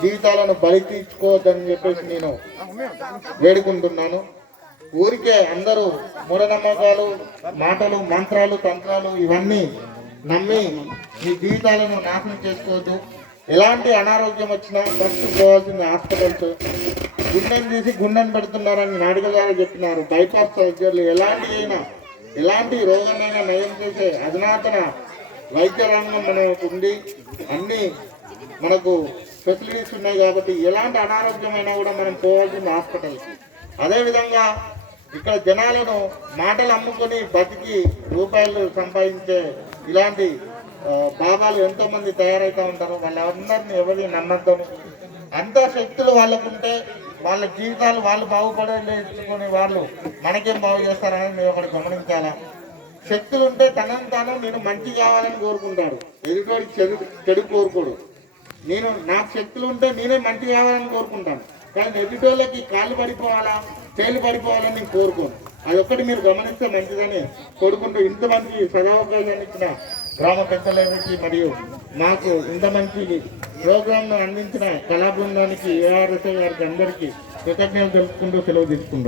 జీవితాలను బలి తీర్చుకోవద్దని చెప్పేసి నేను వేడుకుంటున్నాను. ఊరికే అందరూ మూఢనమ్మకాలు, మాటలు, మంత్రాలు, తంత్రాలు ఇవన్నీ నమ్మి మీ జీవితాలను నాశనం చేసుకోవద్దు. ఎలాంటి అనారోగ్యం వచ్చినా ఫస్ట్ పోవాల్సిన హాస్పిటల్స్. గుండెని తీసి గుండెని పెడుతున్నారని నాడిక గారు చెప్పినారు. బైపాస్ సర్జరీలు ఎలాంటి రోగమైనా నయం చేసే అధునాతన వైద్య రంగం మనకు ఉంది. అన్నీ మనకు ఫెసిలిటీస్ ఉన్నాయి కాబట్టి ఎలాంటి అనారోగ్యమైనా కూడా మనం పోవాల్సిన హాస్పిటల్కి. అదేవిధంగా ఇక్కడ జనాలను మాటలు అమ్ముకొని బతికి రూపాయలు సంపాదించే ఇలాంటి బాబాలు ఎంతోమంది తయారవుతూ ఉంటారు. వాళ్ళందరినీ ఎవరిని నమ్మద్దని. అంత శక్తులు వాళ్ళకుంటే వాళ్ళ జీవితాలు వాళ్ళు బాగుపడేసుకొని వాళ్ళు మనకేం బాగు చేస్తారనేది మేము ఒకటి గమనించాలా. శక్తులు ఉంటే తనను తాను నేను మంచి కావాలని కోరుకుంటాడు, ఎదుటి చెడు కోరుకోడు. నాకు శక్తులు ఉంటే నేనే మంచి కావాలని కోరుకుంటాను, కానీ ఎదుటోళ్ళకి కాళ్ళు పడిపోవాలా, చేలు పడిపోవాలని నేను కోరుకోను. అదొక్కటి మీరు గమనిస్తే మంచిదని కోరుకుంటూ ఇంతమంది సదావకాశాన్ని ఇచ్చిన గ్రామ పెద్దలకి మరియు మాకు ఇంత మంచి ప్రోగ్రాంను అందించిన కళా బృందానికి, ఏఆర్ఎస్ఐ గారికి అందరికీ కృతజ్ఞతలు తెలుపుకుంటూ సెలవు తీసుకుంటాం.